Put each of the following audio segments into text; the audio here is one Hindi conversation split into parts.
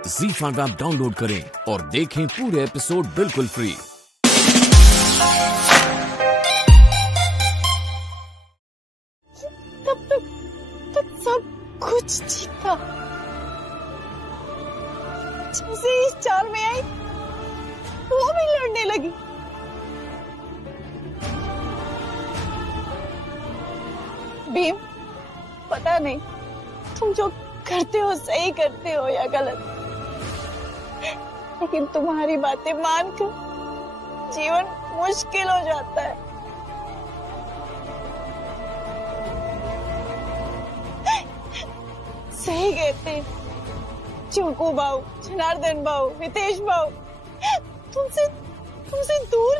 ZEE5 ऐप डाउनलोड करें और देखें पूरे एपिसोड बिल्कुल फ्री। तब सब कुछ ठीक था। जैसे इस चाल में आई वो भी लड़ने लगी। भीम, पता नहीं तुम जो करते हो सही करते हो या गलत, लेकिन तुम्हारी बातें मानकर जीवन मुश्किल हो जाता है। सही कहते हैं चिंकू बाऊ, जनार्दन बाऊ, हितेश बाऊ, तुमसे दूर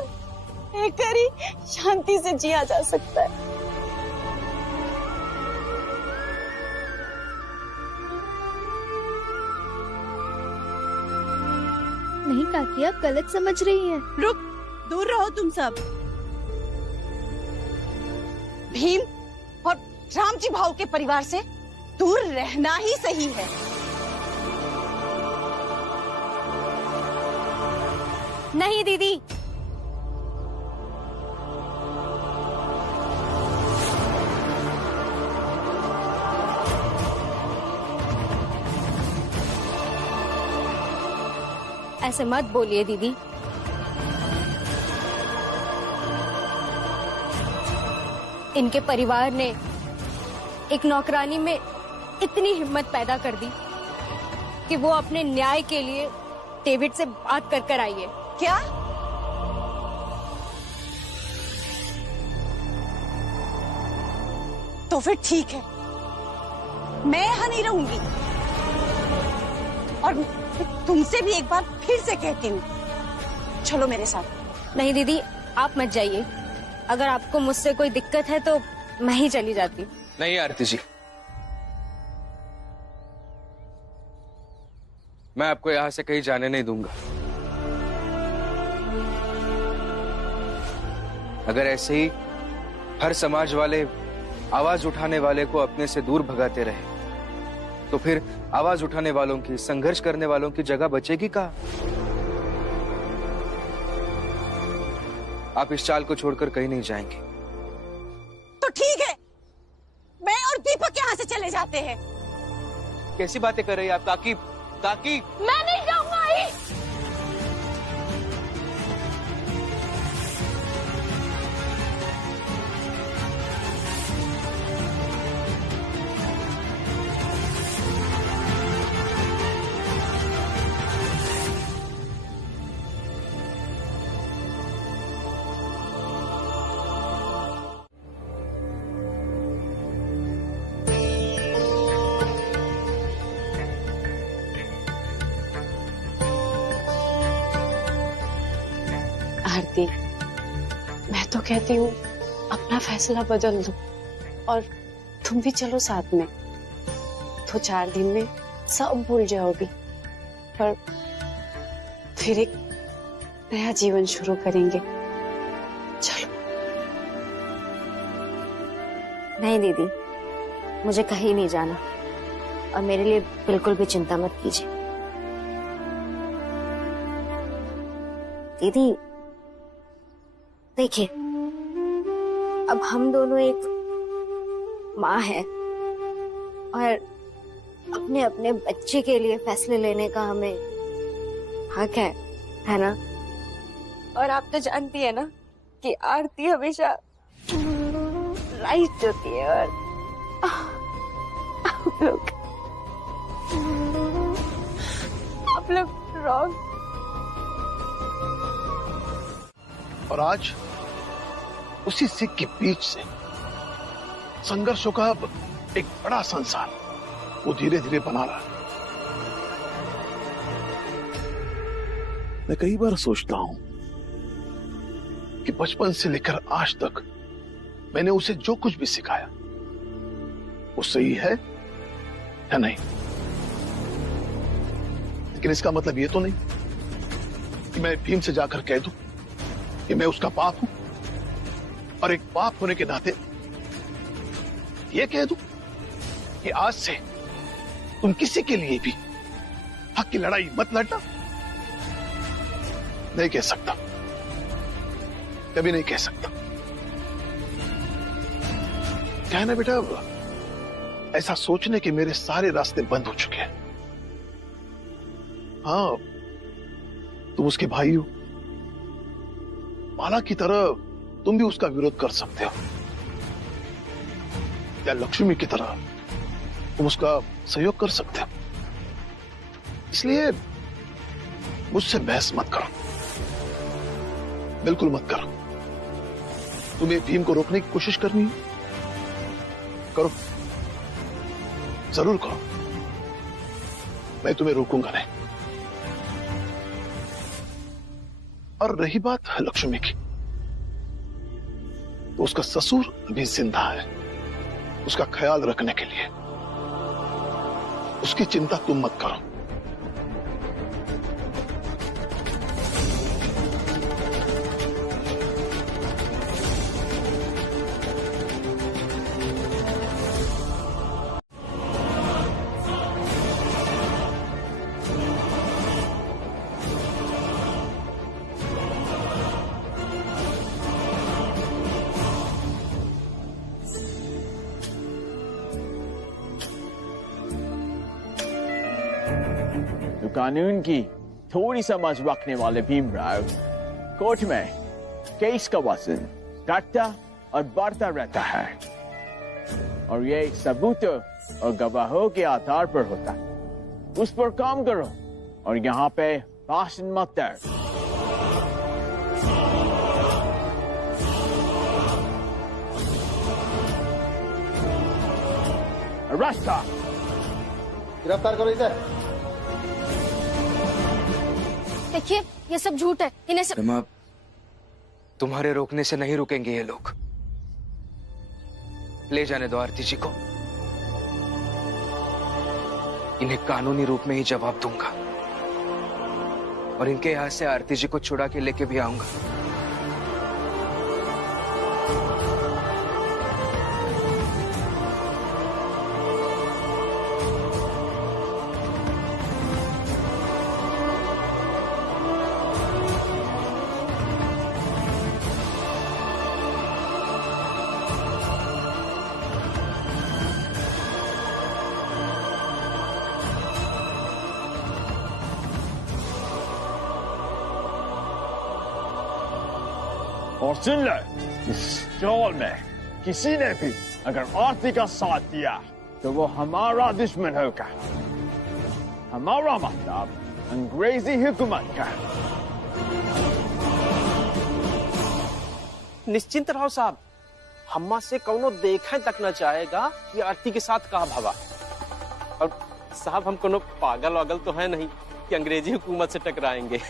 रहकर ही शांति से जिया जा सकता है। नहीं काकी, आप गलत समझ रही हैं। रुक, दूर रहो तुम सब। भीम और रामजी भाऊ के परिवार से दूर रहना ही सही है। नहीं दीदी, ऐसे मत बोलिए दीदी। इनके परिवार ने एक नौकरानी में इतनी हिम्मत पैदा कर दी कि वो अपने न्याय के लिए डेविड से बात कर आई है। क्या? तो फिर ठीक है, मैं यहाँ नहीं रहूंगी। और तुमसे भी एक बार फिर से कहती हूँ, चलो मेरे साथ। नहीं दीदी, आप मत जाइए। अगर आपको मुझसे कोई दिक्कत है तो मैं ही चली जाती। नहीं आरती जी, मैं आपको यहाँ से कहीं जाने नहीं दूंगा। अगर ऐसे ही हर समाज वाले आवाज उठाने वाले को अपने से दूर भगाते रहे तो फिर आवाज उठाने वालों की, संघर्ष करने वालों की जगह बचेगी कहाँ? आप इस चाल को छोड़कर कहीं नहीं जाएंगे। तो ठीक है, मैं और दीपक यहाँ से चले जाते हैं। कैसी बातें कर रही हैं आप काकी? काकी, मैं नहीं जाऊंगा। आरती, मैं तो कहती हूँ अपना फैसला बदल दो और तुम भी चलो साथ में। 2-4 दिन में सब भूल जाओगी, पर फिर एक नया जीवन शुरू करेंगे। चलो। नहीं दीदी, मुझे कहीं नहीं जाना और मेरे लिए बिल्कुल भी चिंता मत कीजिए। दीदी देखिए, अब हम दोनों एक माँ है और अपने अपने बच्चे के लिए फैसले लेने का हमें हक है ना? और आप तो जानती है ना कि आरती हमेशा राइट होती है और आप लोग रॉन्ग। और आज उसी सिक के बीच से संघर्षों का एक बड़ा संसार वो धीरे धीरे बना रहा है। मैं कई बार सोचता हूं कि बचपन से लेकर आज तक मैंने उसे जो कुछ भी सिखाया वो सही है या नहीं। लेकिन इसका मतलब ये तो नहीं कि मैं भीम से जाकर कह दूं कि मैं उसका बाप हूं और एक बाप होने के नाते ये कह दूं कि आज से तुम किसी के लिए भी हक की लड़ाई मत लड़ना। नहीं कह सकता, कभी नहीं कह सकता। क्या है ना बेटा, ऐसा सोचने के मेरे सारे रास्ते बंद हो चुके हैं। हाँ, तुम उसके भाई हो, माला की तरह तुम भी उसका विरोध कर सकते हो, या लक्ष्मी की तरह तुम उसका सहयोग कर सकते हो। इसलिए मुझसे बहस मत करो, बिल्कुल मत करो। तुम्हें भीम को रोकने की कोशिश करनी है, करो, जरूर करो, मैं तुम्हें रोकूंगा नहीं। और रही बात लक्ष्मी की, तो उसका ससुर भी जिंदा है, उसका ख्याल रखने के लिए। उसकी चिंता तुम मत करो। कानून की थोड़ी समझ रखने वाले भीमराव कोर्ट में केस का वजन घटता और बढ़ता रहता है, और ये सबूतों और गवाहों के आधार पर होता है। उस पर काम करो और यहाँ पे भाषण मत दो। रास्ता गिरफ्तार करो इसे। देखिए, ये सब झूठ है, इन्हें सब... रमा, तुम्हारे रोकने से नहीं रुकेंगे ये लोग। ले जाने दो आरती जी को, इन्हें कानूनी रूप में ही जवाब दूंगा, और इनके यहां से आरती जी को छुड़ा के लेके भी आऊंगा। और सुन ले, इस स्टॉल में किसी ने भी अगर आरती का साथ दिया तो वो हमारा दुश्मन होगा। हमारा मतलब अंग्रेजी हुकूमत का। निश्चिंत रहो साहब, हम्मा से कौनो देखे तक न चाहेगा कि आरती के साथ कहा भावा। और साहब, हम कोनो पागल वागल तो है नहीं कि अंग्रेजी हुकूमत से टकराएंगे।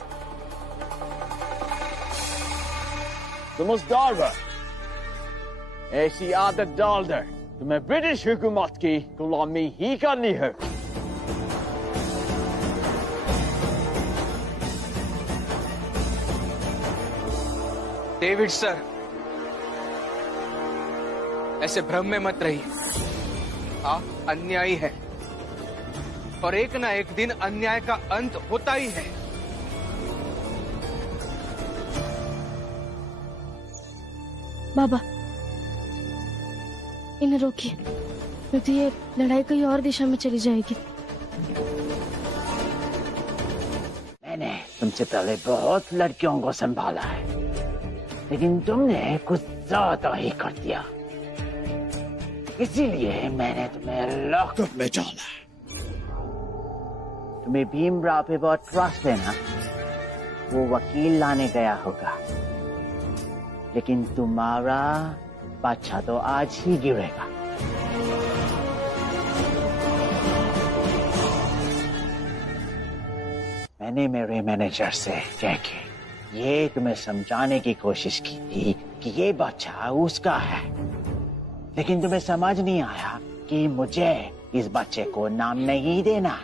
समझदार है, ऐसी आदत डाल दे तुम्हें ब्रिटिश हुकूमत की गुलामी ही करनी है। डेविड सर, ऐसे भ्रम में मत रहिए। आप अन्यायी है, और एक ना एक दिन अन्याय का अंत होता ही है। बाबा, इन्हें रोकिए, नहीं तो ये लड़ाई कहीं और दिशा में चली जाएगी। मैंने तुमसे पहले बहुत लड़कियों को संभाला है, लेकिन तुमने कुछ ज्यादा ही कर दिया। इसीलिए मैंने तुम्हें लॉकअप में डाला। तुम्हें भीमराव पे बहुत ट्रस्ट है ना? वो वकील लाने गया होगा, लेकिन तुम्हारा बच्चा तो आज ही गिरेगा। मैंने मेरे मैनेजर से कह के ये तुम्हें समझाने की कोशिश की थी कि ये बच्चा उसका है, लेकिन तुम्हें समझ नहीं आया कि मुझे इस बच्चे को नाम नहीं देना।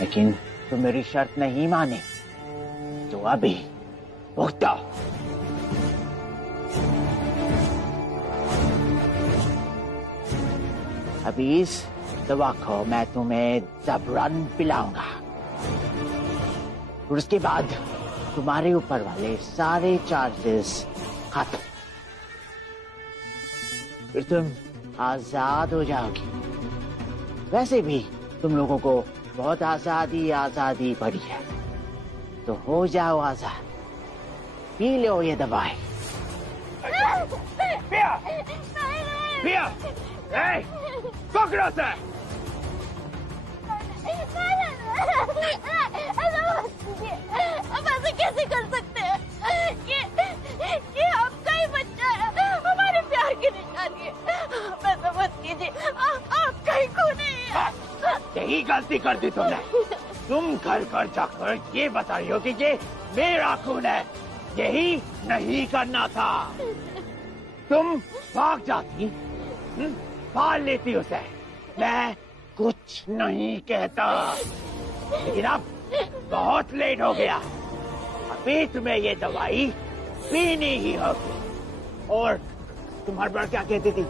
लेकिन तुम मेरी शर्त नहीं माने, तो अभी भुगतो। अभी इस दवा को मैं तुम्हें जबरन पिलाऊंगा और उसके बाद तुम्हारे ऊपर वाले सारे चार्जेस खत्म। फिर तुम आजाद हो जाओगी। वैसे भी तुम लोगों को बहुत आजादी पड़ी है, तो हो जाओ आजाद। पी लो ये दवाई। पिया, पिया, पकड़ो से। अब ऐसे कैसे कर सकते हैं? ये आपका ही बच्चा है, हमारे प्यार की निशानी है। ऐसा मत कीजिए, आपका ही खून है। यही गलती कर दी तुमने। तुम घर घर जाकर ये बता रही हो कि ये मेरा खून है। यही नहीं करना था। तुम भाग जाती, पाल लेती उसे। मैं कुछ नहीं कहता, लेकिन अब बहुत लेट हो गया। अभी तुम्हें ये दवाई पीनी ही होगी। और तुम्हारे बड़ा क्या कहती थी?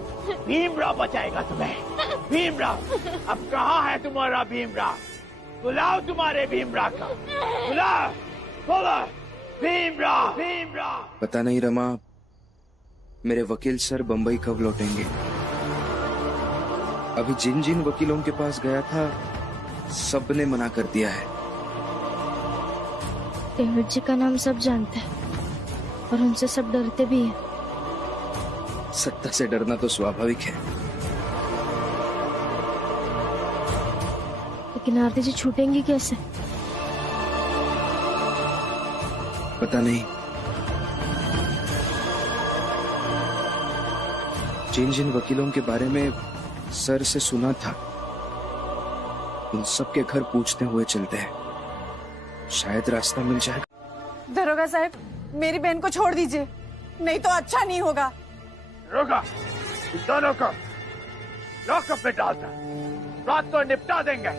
भीमराव बचाएगा तुम्हें। भीमराव, अब कहाँ है तुम्हारा भीमराव? बुलाओ तुम्हारे भीमराव का। बुलाओ, बोलो भीमराव, भीमराव। पता नहीं रमा, मेरे वकील सर बंबई कब लौटेंगे। अभी जिन जिन वकीलों के पास गया था, सबने मना कर दिया है। डेविड जी का नाम सब जानते हैं और उनसे सब डरते भी हैं। सत्ता से डरना तो स्वाभाविक है, लेकिन आरती जी छूटेंगी कैसे? पता नहीं। जिन जिन वकीलों के बारे में सर से सुना था, उन सबके घर पूछते हुए चलते हैं। शायद रास्ता मिल जाएगा। दरोगा साहब, मेरी बहन को छोड़ दीजिए, नहीं तो अच्छा नहीं होगा। रोका, दोनों को लॉकअप में डालता, रात को निपटा देंगे।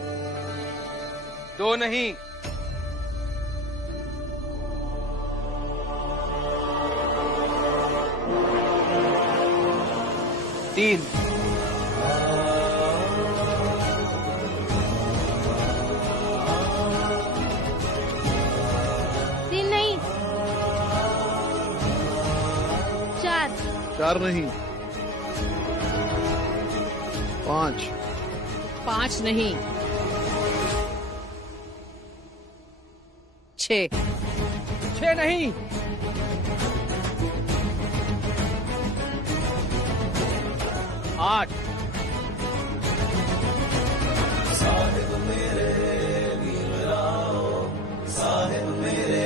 दो नहीं, 3। नहीं, 4। 4 नहीं, 5। 5 नहीं, 6। 6 नहीं, 8। साहिब मेरे साहिब मेरे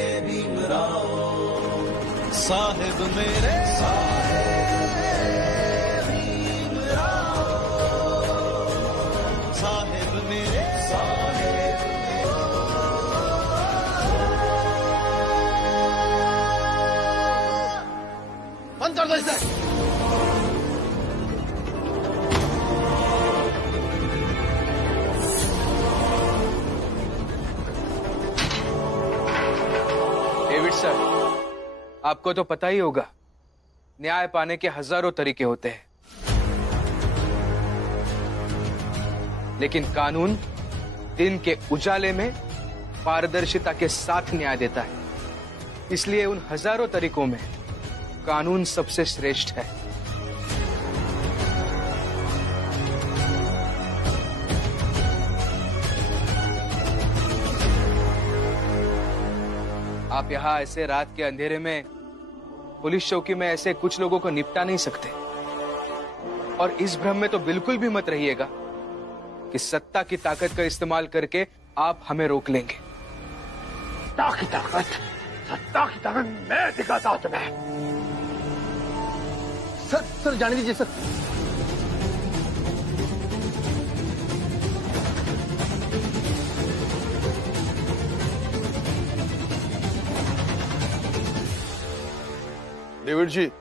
बंद कर दो इसे। डेविड सर, आपको तो पता ही होगा, न्याय पाने के हजारों तरीके होते हैं, लेकिन कानून दिन के उजाले में पारदर्शिता के साथ न्याय देता है। इसलिए उन हजारों तरीकों में कानून सबसे श्रेष्ठ है। आप यहाँ ऐसे रात के अंधेरे में पुलिस चौकी में ऐसे कुछ लोगों को निपटा नहीं सकते। और इस भ्रम में तो बिल्कुल भी मत रहिएगा कि सत्ता की ताकत का इस्तेमाल करके आप हमें रोक लेंगे। सत्ता की ताकत मैं दिखाता हूं तुम्हें। सर जाने दीजिए सर। डेविड जी,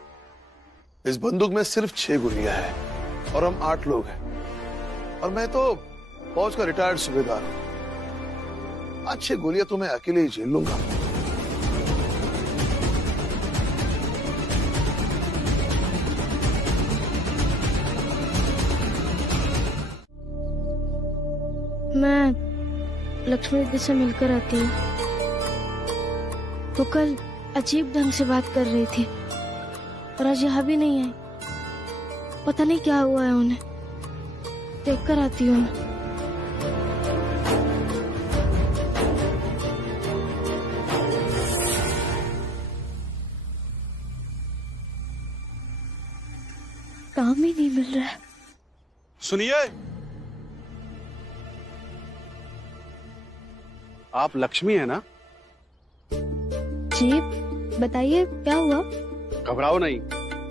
इस बंदूक में सिर्फ 6 गोलियां हैं और हम 8 लोग हैं, और मैं तो फौज का रिटायर्ड सूबेदार हूं। 6 गोलियां तो मैं अकेले ही झेल लूंगा। मैं लक्ष्मी दीदी से मिलकर आती हूँ। वो कल अजीब ढंग से बात कर रही थी और आज यहाँ भी नहीं आई। पता नहीं क्या हुआ है उन्हें। देख कर आती हूँ। काम ही नहीं मिल रहा है। सुनिए, आप लक्ष्मी है ना? जी बताइए, क्या हुआ? घबराओ नहीं,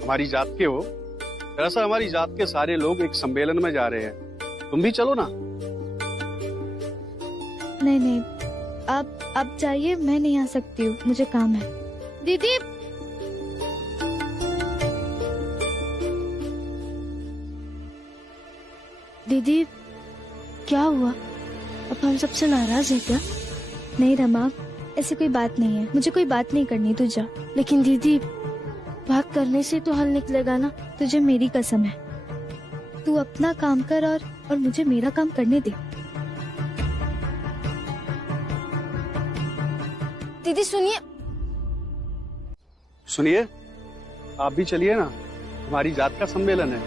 हमारी जात के हो। दरअसल हमारी जात के सारे लोग एक सम्मेलन में जा रहे हैं, तुम भी चलो ना। नहीं नहीं, आप जाइए, मैं नहीं आ सकती हूँ, मुझे काम है। दीदी दीदी क्या हुआ? अब हम सबसे नाराज है क्या? नहीं रमा, ऐसी कोई बात नहीं है, मुझे कोई बात नहीं करनी, तू जा। लेकिन दीदी बात करने से तो हल निकलेगा ना? तुझे मेरी कसम है, तू अपना काम कर और मुझे मेरा काम करने दे। दीदी सुनिए। सुनिए, आप भी चलिए ना, हमारी जात का सम्मेलन है।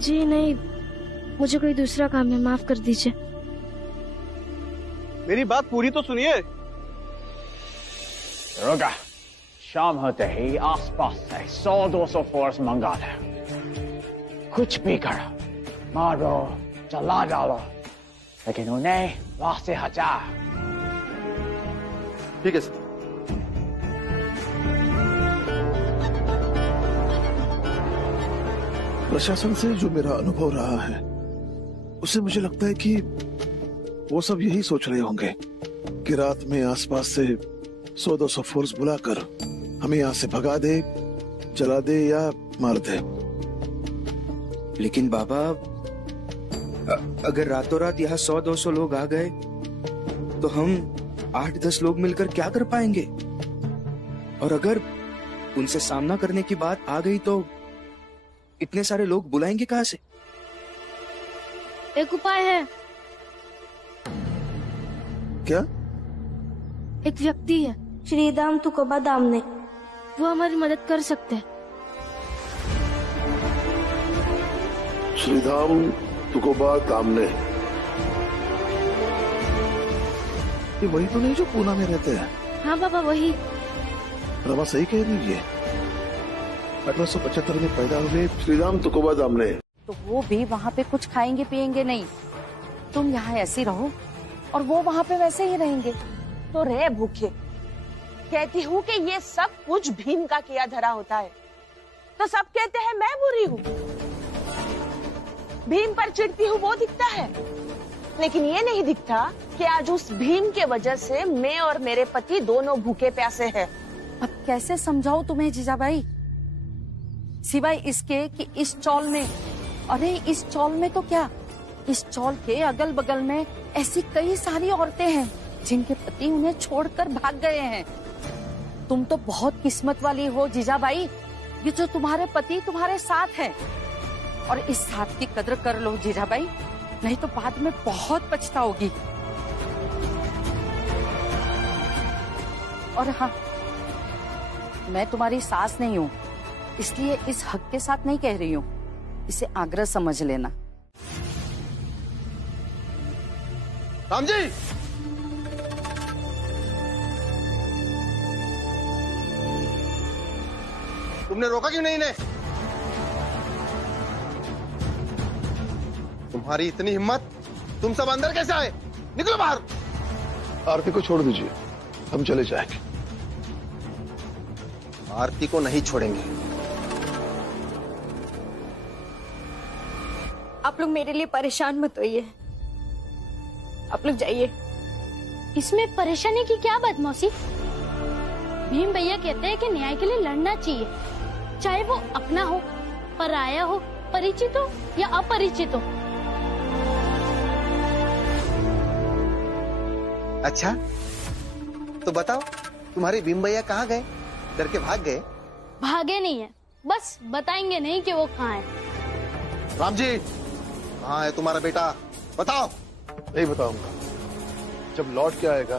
जी नहीं, मुझे कोई दूसरा काम है, माफ कर दीजिए। मेरी बात पूरी तो सुनिए। रोगा, शाम होते ही आसपास से 100-200 फोर्स मंगा ले। कुछ भी करो, मारो, जला डालो, लेकिन उन्हें वहां से हटा। ठीक है सर। प्रशासन से जो मेरा अनुभव रहा है, उससे मुझे लगता है कि वो सब यही सोच रहे होंगे कि रात में आसपास से 100-200 फोर्स बुलाकर हमें यहाँ से भगा दे, जला दे या मार दे। लेकिन बाबा, अगर रातों रात यहाँ 100-200 लोग आ गए तो हम 8-10 लोग मिलकर क्या कर पाएंगे? और अगर उनसे सामना करने की बात आ गई तो इतने सारे लोग बुलाएंगे कहाँ से? एक उपाय है। क्या? एक व्यक्ति है, श्रीदाम तुकोबा दामने, वो हमारी मदद कर सकते हैं। श्रीधाम तुकोबा दामने, ये वही तो नहीं जो पूना में रहते हैं? हाँ बाबा, वही। रमा सही कह रही है, 1875 में पैदा हुए श्रीराम तुकोबा दामने। तो वो भी वहाँ पे कुछ खाएंगे पिएंगे नहीं। तुम यहाँ ऐसे रहो और वो वहाँ पे वैसे ही रहेंगे। तो रहे भूखे। कहती हूँ कि ये सब कुछ भीम का किया धरा होता है, तो सब कहते हैं मैं बुरी हूँ। भीम पर चिढ़ती हूँ वो दिखता है, लेकिन ये नहीं दिखता कि आज उस भीम के वजह से मैं और मेरे पति दोनों भूखे प्यासे हैं। अब कैसे समझाऊं तुम्हें जीजाबाई, सिवाय इसके कि इस चौल में, अरे इस चौल में तो क्या, इस चौल के अगल बगल में ऐसी कई सारी औरतें हैं जिनके पति उन्हें छोड़कर भाग गए हैं। तुम तो बहुत किस्मत वाली हो जीजाबाई, ये जो तुम्हारे पति तुम्हारे साथ हैं। और इस साथ की कदर कर लो जीजाबाई, नहीं तो बाद में बहुत पछताओगी। और हाँ, मैं तुम्हारी सास नहीं हूँ, इसलिए इस हक के साथ नहीं कह रही हूँ, इसे आग्रह समझ लेना। राम जी, तुमने रोका क्यों नहीं इन्हें? तुम्हारी इतनी हिम्मत, तुम सब अंदर कैसे आए? निकलो बाहर। आरती को छोड़ दीजिए, हम चले जाएंगे। आरती को नहीं छोड़ेंगे। आप लोग मेरे लिए परेशान मत होइए, आप लोग जाइए। इसमें परेशानी की क्या बात मौसी? भीम भैया कहते हैं कि न्याय के लिए लड़ना चाहिए, चाहे वो अपना हो, पराया हो, परिचित हो या अपरिचित हो। अच्छा, तो बताओ तुम्हारे भीम भैया कहाँ गए? डर के भाग गए? भागे नहीं है, बस बताएंगे नहीं कि वो कहाँ है। राम जी, कहाँ है तुम्हारा बेटा? बताओ। नहीं बताऊंगा। जब लौट के आएगा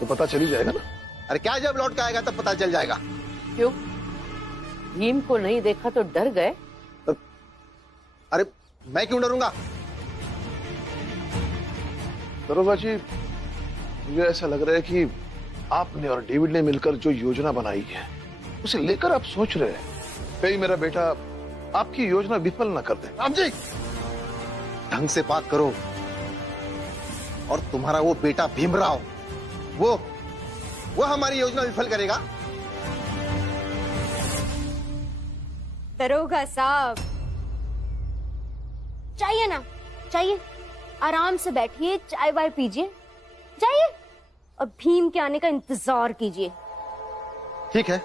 तो पता चल ही जाएगा ना। अरे क्या जब लौट के आएगा तब पता चल जाएगा। क्यों? भीम को नहीं देखा तो डर गए? अरे मैं क्यों डरूंगा? दरोगा जी, मुझे ऐसा लग रहा है कि आपने और डेविड ने मिलकर जो योजना बनाई है उसे लेकर आप सोच रहे हैं कहीं मेरा बेटा आपकी योजना विफल ना कर दे। राम जी, ढंग से बात करो। और तुम्हारा वो बेटा भीमराव, वो हमारी योजना विफल करेगा? दरोगा साहब, चाहिए ना, चाहिए। आराम से बैठिए, चाय वाय पीजिए, जाइए और भीम के आने का इंतजार कीजिए। ठीक है,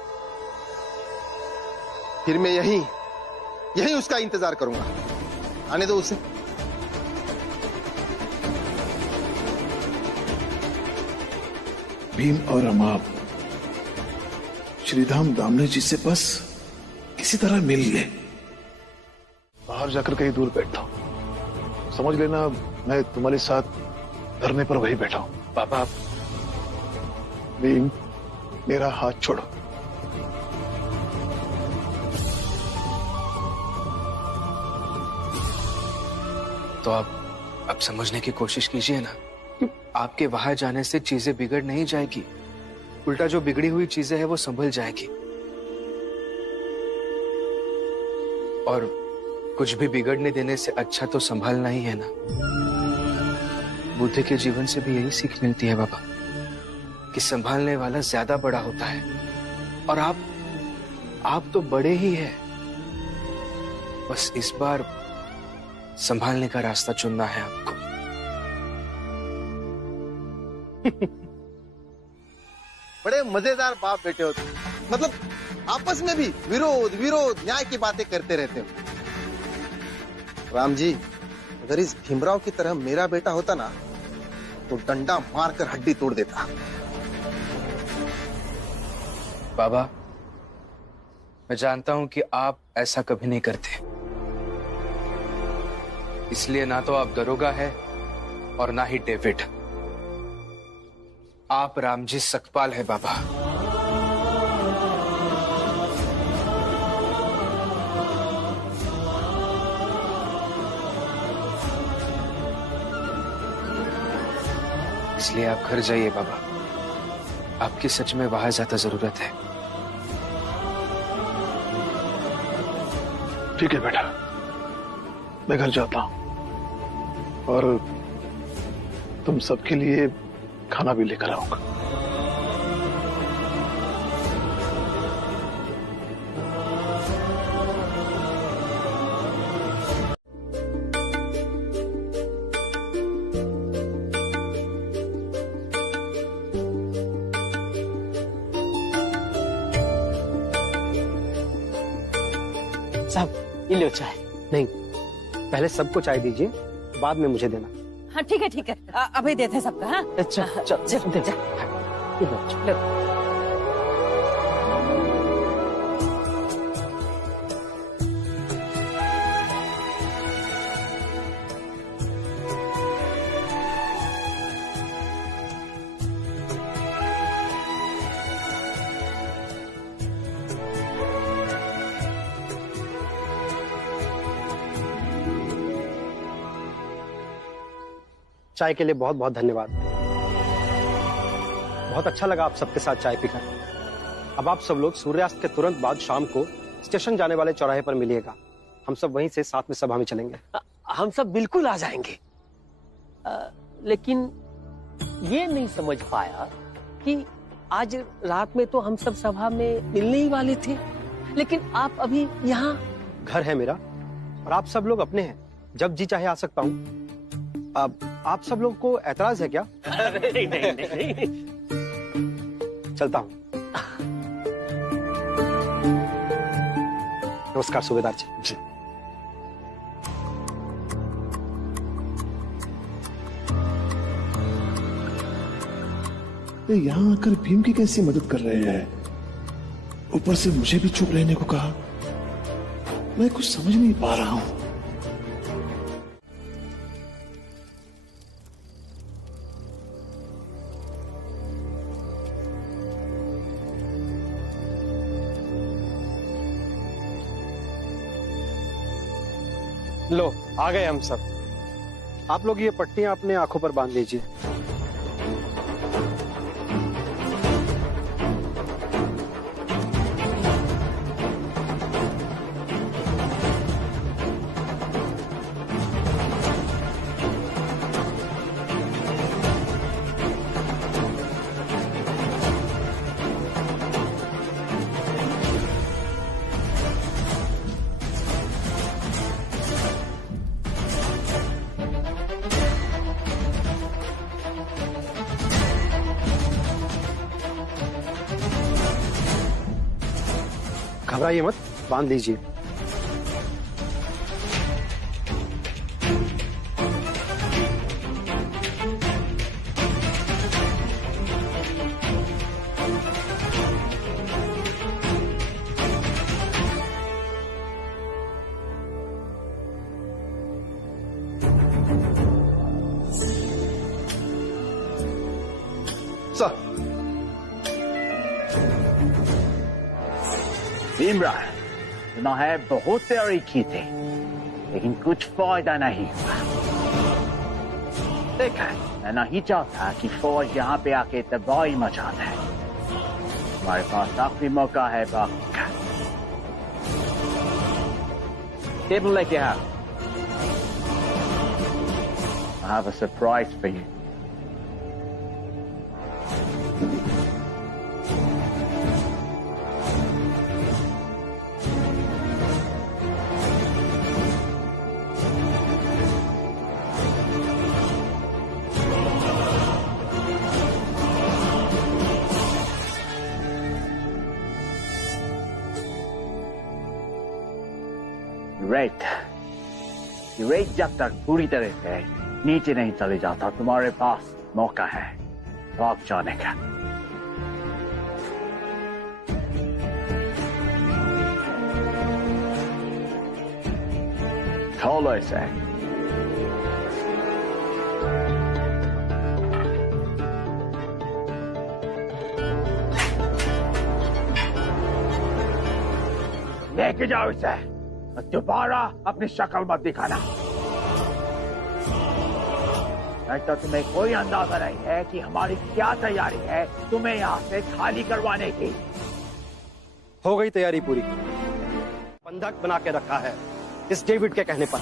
फिर मैं यही उसका इंतजार करूंगा। आने दो उसे। भीम और अमाप श्रीधाम दामने जी से बस किसी तरह मिल गए। बाहर जाकर कहीं दूर बैठता हूं, समझ लेना मैं तुम्हारे साथ धरने पर वही बैठा हूं। पापा, भीम, मेरा हाथ छोड़ो। तो आप अब समझने की कोशिश कीजिए ना। आपके वहां जाने से चीजें बिगड़ नहीं जाएगी, उल्टा जो बिगड़ी हुई चीजें हैं वो संभल जाएगी। और कुछ भी बिगड़ने देने से अच्छा तो संभालना ही है ना। बुद्ध के जीवन से भी यही सीख मिलती है बाबा, कि संभालने वाला ज्यादा बड़ा होता है। और आप तो बड़े ही हैं, बस इस बार संभालने का रास्ता चुनना है आपको। बड़े मजेदार बाप बेटे हो तुम। मतलब आपस में भी विरोध न्याय की बातें करते रहते हो। राम जी, अगर इस भीमराव की तरह मेरा बेटा होता ना तो डंडा मारकर हड्डी तोड़ देता। बाबा, मैं जानता हूं कि आप ऐसा कभी नहीं करते, इसलिए ना तो आप दरोगा है और ना ही डेविड। आप रामजी सकपाल है बाबा। इसलिए आप घर जाइए बाबा, आपकी सच में वहां ज्यादा जरूरत है। ठीक है बेटा, मैं घर जाता हूं और तुम सबके लिए खाना भी लेकर आऊंगा। साहब, ये लो चाय। नहीं, पहले सबको चाय दीजिए, बाद में मुझे देना। हाँ ठीक है, अभी देते सबका। हाँ अच्छा, चल। चाय के लिए बहुत बहुत धन्यवाद। बहुत अच्छा लगा आप सबके साथ चाय पीकर। अब आप सब लोग सूर्यास्त के तुरंत बाद शाम को स्टेशन जाने वाले चौराहे पर मिलिएगा। हम सब वहीं से साथ में सभा में चलेंगे। हम सब बिल्कुल आ जाएंगे। लेकिन ये नहीं समझ पाया कि आज रात में तो हम सब सभा में मिलने ही वाले थे, लेकिन आप अभी यहाँ। घर है मेरा और आप सब लोग अपने हैं, जब जी चाहे आ सकता हूँ। अब आप सब लोग को ऐतराज है क्या? नहीं। चलता हूँ। नमस्कार सूबेदार जी। यहाँ आकर भीम की कैसी मदद कर रहे हैं? ऊपर से मुझे भी चुप रहने को कहा। मैं कुछ समझ नहीं पा रहा हूँ। लो आ गए हम सब। आप लोग ये पट्टियां अपने आंखों पर बांध लीजिए। घबराइए मत, बांध लीजिए। भीमराव, तुम्हें बहुत तैयारी की थी, लेकिन कुछ फायदा नहीं हुआ। देखा, मैं नहीं चाहता कि फौज यहाँ पे आके तबाही मचा दे। हमारे पास आखिरी मौका है बाकी का। टेबल लेके आओ। I have a surprise for you. रेत जब तक पूरी तरह से नीचे नहीं चले जाता, तुम्हारे पास मौका है भाग जाने का। खोलो इसे। लेके जाओ इसे, दोबारा अपनी शक्ल मत दिखाना। ऐसा तुम्हें कोई अंदाजा नहीं है कि हमारी क्या तैयारी है तुम्हें यहाँ से खाली करवाने की। हो गई तैयारी पूरी। बंधक बना के रखा है इस डेविड के कहने पर।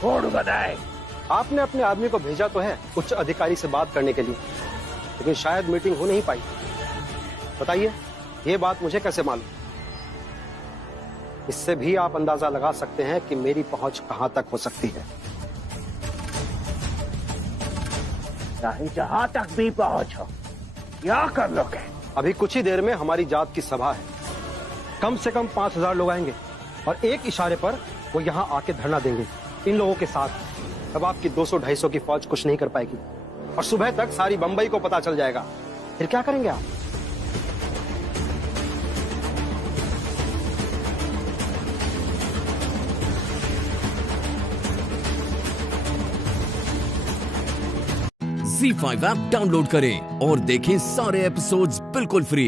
छोड़ बताए। आपने अपने आदमी को भेजा तो है उच्च अधिकारी से बात करने के लिए, लेकिन शायद मीटिंग हो नहीं पाई। बताइए, ये बात मुझे कैसे मालूम? इससे भी आप अंदाजा लगा सकते हैं कि मेरी पहुंच कहां तक हो सकती है। चाहे जहां तक भी पहुंचो, क्या कर लोगे? अभी कुछ ही देर में हमारी जात की सभा है। कम से कम 5000 लोग आएंगे और एक इशारे पर वो यहाँ आके धरना देंगे इन लोगों के साथ। अब आपकी 200-250 की फौज कुछ नहीं कर पाएगी और सुबह तक सारी बंबई को पता चल जाएगा। फिर क्या करेंगे आप? ZEE5 ऐप डाउनलोड करें और देखें सारे एपिसोड्स बिल्कुल फ्री।